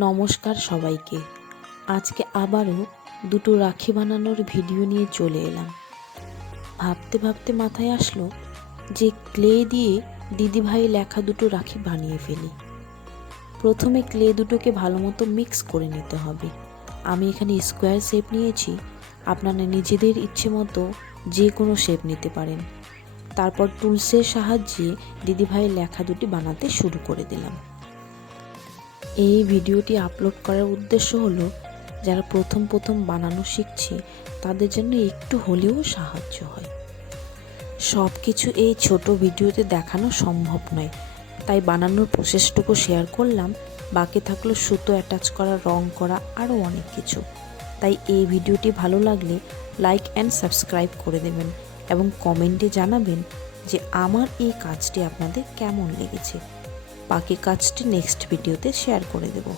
নমস্কার সবাইকে। আজকে আবারও দুটো রাখি বানানোর ভিডিও নিয়ে চলে এলাম। ভাবতে ভাবতে মাথায় আসলো যে ক্লে দিয়ে দিদিভাই লেখা দুটো রাখি বানিয়ে ফেলি। প্রথমে ক্লে দুটোকে ভালো মতো মিক্স করে নিতে হবে। আমি এখানে স্কোয়ার শেপ নিয়েছি, আপনারা নিজেদের ইচ্ছে মতো যে কোনো শেপ নিতে পারেন। তারপর টুলসের সাহায্যে দিদিভাই লেখা দুটি বানাতে শুরু করে দিলাম। এই ভিডিওটি আপলোড করার উদ্দেশ্য হলো যারা প্রথম বানানো শিখছে তাদের জন্য একটু হলেও সাহায্য হয়। সব কিছু এই ছোট ভিডিওতে দেখানো সম্ভব নয়, তাই বানানোর প্রসেসটুকু শেয়ার করলাম। বাকি থাকলো সুতো অ্যাটাচ করা, রং করা, আরও অনেক কিছু। তাই এই ভিডিওটি ভালো লাগলে লাইক অ্যান্ড সাবস্ক্রাইব করে দেবেন এবং কমেন্টে জানাবেন যে আমার এই কাজটি আপনাদের কেমন লেগেছে। বাকি কাজটি নেক্সট ভিডিওতে শেয়ার করে দেব।